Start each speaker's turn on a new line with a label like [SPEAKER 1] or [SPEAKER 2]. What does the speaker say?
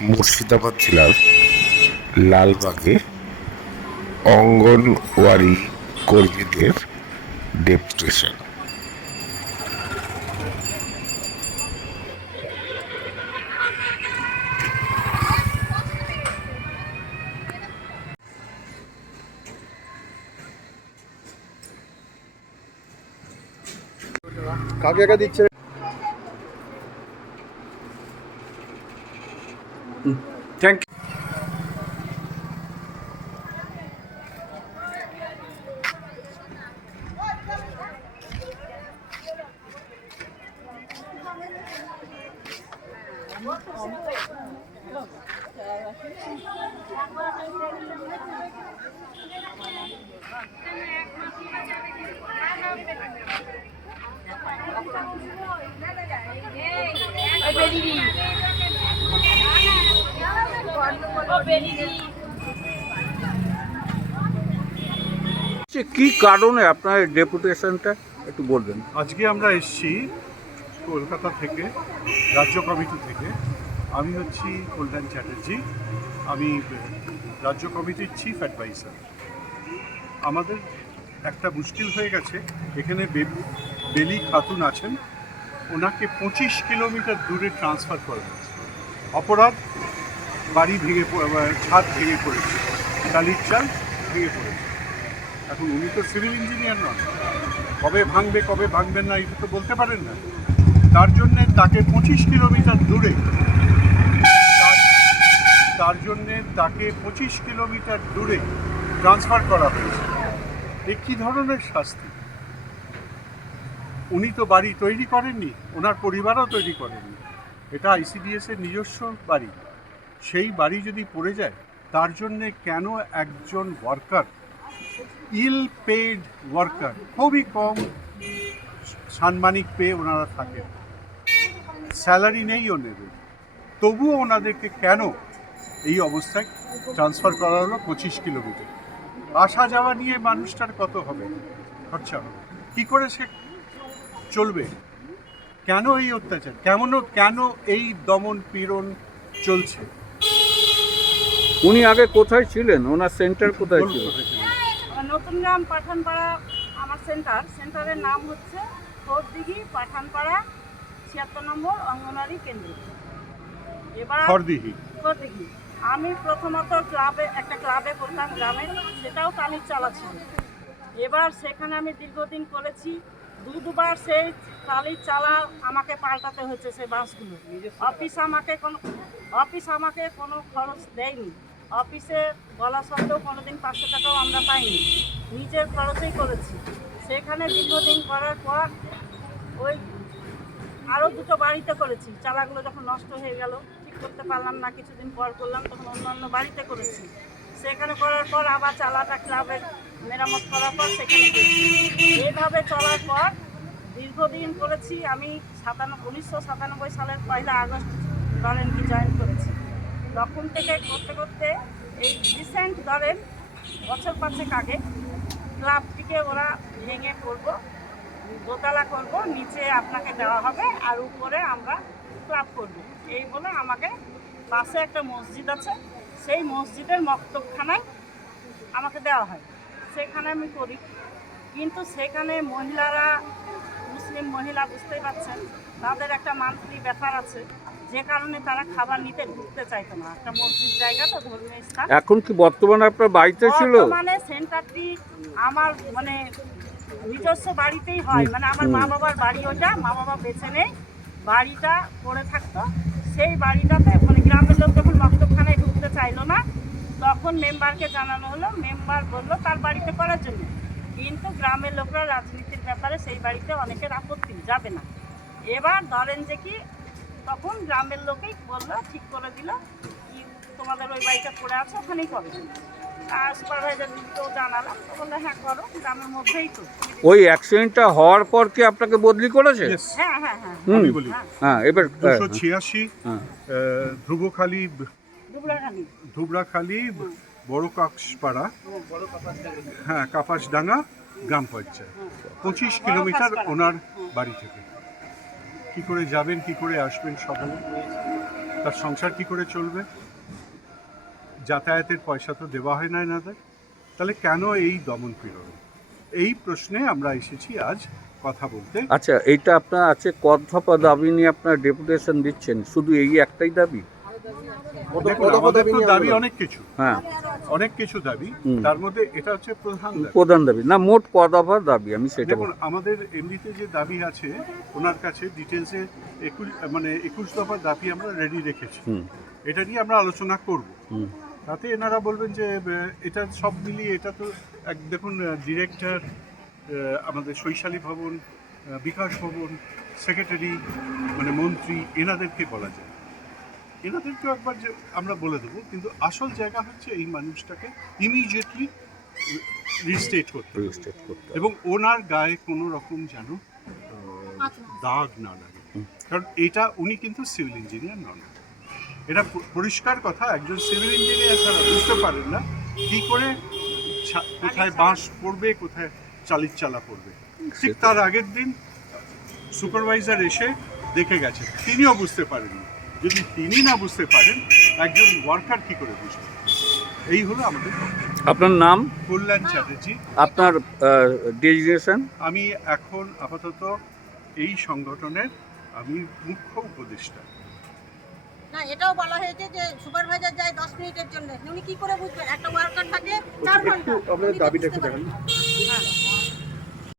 [SPEAKER 1] মুর্শিদাবাদ জেলার লালবাগে অঙ্গনওয়াড়ি কর্মীদের ডেপুটেশন।
[SPEAKER 2] কাকে কাকে দিচ্ছে?
[SPEAKER 3] থ্যাংক কি কারণে আপনার ডেপুটেশনটা একটু বলবেন?
[SPEAKER 4] আজকে আমরা এসেছি কলকাতা থেকে, রাজ্য কমিটি থেকে। আমি হচ্ছি কল্যাণ চ্যাটার্জি। আমি রাজ্য কমিটির চিফ অ্যাডভাইসার আমাদের একটা মুশকিল হয়ে গেছে। এখানে বেলি খাতুন আছেন। ওনাকে পঁচিশ কিলোমিটার দূরে ট্রান্সফার করা হয়েছে। অপরাধ বাড়ি ভেঙে ছাদ ভেঙে পড়েছে টালির চাল ভেঙে পড়েছে। এখন উনি তো সিভিল ইঞ্জিনিয়ার নন। কবে ভাঙবে, কবে ভাঙবেন না, এটা তো বলতে পারেন না। তার জন্যে তাকে পঁচিশ কিলোমিটার দূরে, তার- তার জন্যে তাকে পঁচিশ কিলোমিটার দূরে ট্রান্সফার করা হয়েছে। এ কী ধরনের শাস্তি? উনি তো বাড়ি তৈরি করেননি, ওনার পরিবারও তৈরি করেননি। এটা আইসিডিএস এর নিজস্ব বাড়ি। সেই বাড়ি যদি পড়ে যায়, তার জন্যে কেন একজন ওয়ার্কার ইল পেড ওয়ার্কার খুবই কম সাম্মানিক পেয়ে ওনারা থাকেন? স্যালারি নেই ওনাদের। তবুও ওনাদেরকে কেন এই অবস্থায় ট্রান্সফার করা হলো পঁচিশ কিলোমিটার? আসা যাওয়া নিয়ে মানুষটার কত হবে? খরচা হবে। কী করে সে চলবে? কেন এই অত্যাচার? কেমন, কেন এই দমন পীড়ন চলছে?
[SPEAKER 3] উনি আগে কোথায় ছিলেন? ওনার সেন্টার কোথায় ছিল?
[SPEAKER 5] নতুন গ্রাম পাঠানপাড়া আমার সেন্টার সেন্টারের নাম হচ্ছে ফোরদিঘি পাঠানপাড়া ছিয়াত্তর নম্বর অঙ্গনওয়াড়ি কেন্দ্র। এবার
[SPEAKER 4] খড়দিহি
[SPEAKER 5] ফোরদিঘি আমি প্রথমত ক্লাবে একটা ক্লাবে করতাম গ্রামে সেটাও টালির চালা ছিল। এবার সেখানে আমি দীর্ঘদিন করেছি। দু দুবার সেই টালির চালা আমাকে পাল্টাতে হয়েছে সেই বাসগুলো। অফিস আমাকে কোনো অফিস আমাকে কোনো খরচ দেয়নি। অফিসে বলা সত্ত্বেও কোনোদিন পাঁচশো টাকাও আমরা পাইনি। নিজের খরচেই করেছি। সেখানে দীর্ঘদিন করার পর ওই আরও দুটো বাড়িতে করেছি। চালাগুলো যখন নষ্ট হয়ে গেল, ঠিক করতে পারলাম না, কিছুদিন পর করলাম, তখন অন্য অন্য বাড়িতে করেছি। সেখানে করার পর আবার চালাটা ক্লাবের মেরামত করার পর সেখানে এইভাবে চলার পর দীর্ঘদিন করেছি। আমি সাতানব্বই উনিশশো সাতানব্বই সালের পয়লা আগস্ট, ধরেন কি জয়েন তখন থেকে করতে করতে এই রিসেন্ট ধরেন বছর পাঁচেক আগে ক্লাবটিকে ওরা ভেঙে পড়ব, দোতলা করব, নিচে আপনাকে দেওয়া হবে আর উপরে আমরা ক্লাব করব। এই বলে আমাকে পাশে একটা মসজিদ আছে, সেই মসজিদের মক্তবখানায় আমাকে দেওয়া হয়। সেখানে আমি করি। কিন্তু সেখানে মহিলারা, মুসলিম মহিলা বুঝতেই পারছেন, তাদের একটা মান্থলি ব্যাপার আছে। যে কারণে তারা খাবার নিতে ঢুকতে চাইতো না। একটা মসজিদ জায়গা তো ধর্মীয় স্থান।
[SPEAKER 3] এখন কি বর্তমানে আপনার বাড়িতে ছিল?
[SPEAKER 5] মানে সেন্টারটি আমার মানে নিজস্ব বাড়িতেই হয়। মানে আমার মা বাবার বাড়ি ওটা মা বাবা বেছে নেই বাড়িটা পড়ে থাকতো। সেই বাড়িটাতে মানে গ্রামের লোক যখন মক্তবখানায় ঢুকতে চাইলো না তখন মেম্বারকে জানানো হলো। মেম্বার বলল তার বাড়িতে করার জন্য। কিন্তু গ্রামের লোকরা রাজনীতির ব্যাপারে সেই বাড়িতে অনেকের আপত্তি যাবে না। এবার ধরেন যে কি তখন গ্রামের লোকেই বলল ঠিক করে দিল কি তোমাদের ওই বাড়িটা পড়ে আছে ওখানেই করো আর সুপারভাইজারকেও জানালাম তো বলল হ্যাঁ করো গ্রামের মধ্যেই তো।
[SPEAKER 3] ওই অ্যাক্সিডেন্টটা হওয়ার পর কি আপনাকে বদলি করেছে?
[SPEAKER 5] হ্যাঁ হ্যাঁ হ্যাঁ।
[SPEAKER 4] আমি বলি।
[SPEAKER 5] হ্যাঁ
[SPEAKER 3] হ্যাঁ। এবার
[SPEAKER 4] দুশো ছিয়াশি
[SPEAKER 3] হ্যাঁ।
[SPEAKER 5] দুবলাখানি
[SPEAKER 4] ধুবড়াখালি বড় কাকসপাড়া হ্যাঁ কাপাসডাঙ্গা গ্রাম পঞ্চায়েত। পঁচিশ কিলোমিটার ওনার বাড়ি থেকে। কি করে যাবেন, কি করে আসবেন সকালে? তার সংসার কি করে চলবে? যাতায়াতের পয়সা তো দেওয়া হয় না এনাদের। তাহলে কেন এই দমন পীড়ন? এই প্রশ্নে আমরা এসেছি আজ কথা বলতে।
[SPEAKER 3] আচ্ছা এইটা আপনার আছে দফা দাবি নিয়ে আপনার ডেপুটেশন দিচ্ছেন। শুধু এই একটাই দাবি?
[SPEAKER 4] দাবি অনেক কিছু।
[SPEAKER 3] হ্যাঁ।
[SPEAKER 4] অনেক কিছু দাবি। তার মধ্যে এটা হচ্ছে প্রধান
[SPEAKER 3] প্রধান দাবি। না মোট ক দাবি আমি সেটা
[SPEAKER 4] দেখুন আমাদের এমনিতে যে দাবি আছে ওনার কাছে ডিটেলসে একুশ মানে একুশ দফা দাবি আমরা রেডি রেখেছি।
[SPEAKER 3] হুম।
[SPEAKER 4] এটা নিয়ে আমরা আলোচনা করব। তাতে এনারা বলবেন যে এটা সব মিলিয়ে এটা তো এক দেখুন ডিরেক্টর আমাদের শৈশালী ভবন বিকাশ ভবন সেক্রেটারি মানে মন্ত্রী এনাদেরকে বলা যায়। এনাদেরকেও একবার যে আমরা বলে দেবো কিন্তু আসল জায়গা হচ্ছে এই মানুষটাকে ইমিডিয়েটলি রিস্টেট করতে হবে।
[SPEAKER 3] রেজিস্ট্রেট করতে
[SPEAKER 4] এবং ওনার গায়ে কোনো রকম যেন দাগ না লাগে। কারণ এটা উনি কিন্তু সিভিল ইঞ্জিনিয়ার নন। এটা পরিষ্কার কথা একজন সিভিল ইঞ্জিনিয়ার তারা বুঝতে পারেন না কি করে ছা- কোথায় বাঁশ পড়বে কোথায় চালির চালা পড়বে। ঠিক তার আগের দিন সুপারভাইজার এসে দেখে গেছে তিনিও বুঝতে পারেননি। যদি তিনি না বুঝতে পারেন একজন ওয়ার্কার কি করে বুঝবে? এই হলো আমাদের
[SPEAKER 3] আপনার নাম?
[SPEAKER 4] কল্যাণ চ্যাটার্জি।
[SPEAKER 3] আপনার ডেজিগনেশন
[SPEAKER 4] আমি এখন আপাতত এই সংগঠনের আমি মুখ্য উপদেষ্টা।
[SPEAKER 2] না এটাও বলা হয়েছে যে সুপারভাইজার যায় দশ মিনিটের জন্য। উনি কি করে বুঝবেন? একটা ওয়ার্কার থাকে চার ঘণ্টা।
[SPEAKER 6] আপনাদের দাবিটা একটু
[SPEAKER 2] পারেন। না। হ্যাঁ।